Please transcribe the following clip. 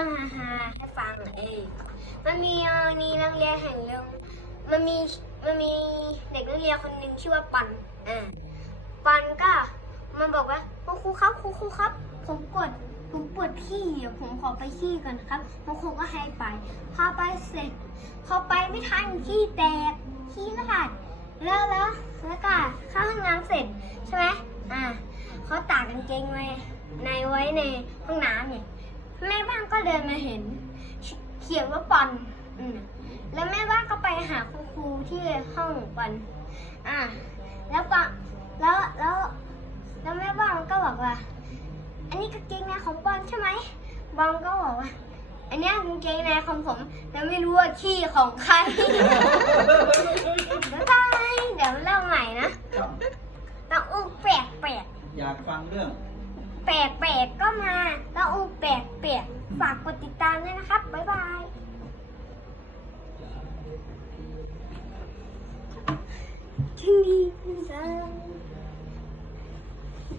รื่องฮาๆให้ฟังเองมันมีมีนักเรียนแห่งเรื่งมันมีมันมีเด็กนักเรียนคนหนึ่งชื่อว่าปันอ่าปันก็มันบอกว่าคุณครูครับครูครูครับ ผมกดผมปวดขี้อ่ผมขอไปขี้ก่อนครับคุณครูก็ให้ไป พอไปเสร็จ พอไปไม่ทันขี้แตกขี้ราดแล้วแล้วแล้วก็เข้าห้องน้ำเสร็จใช่ไหมอ่าเขาตากกางเกงไว้ในไว้ในห้องน้ำเนี่ย แม่บ้านก็เดินมาเห็น เขียนว่าปอนอืมแล้วแม่บ้านก็ไปหาคุณครูที่ห้องปอนอ่าแล้วปอนแล้วแล้วแล้วแม่บ้านก็บอกว่า อันนี้กางเกงในของปอนใช่ไหมบอมก็บอกว่า อันเนี้ยกางเกงในของผมแต่ไม่รู้ว่าขี้ของใครบ๊ายบายเดี๋ยวเล่าใหม่นะครับแล้วอูแปลกแปลกอยากฟังเรื่อง แปลกๆก็มาแล้วอูแปลกๆฝากกดติดตามด้วยนะครับ บ๊ายบายทิ้งดีสัง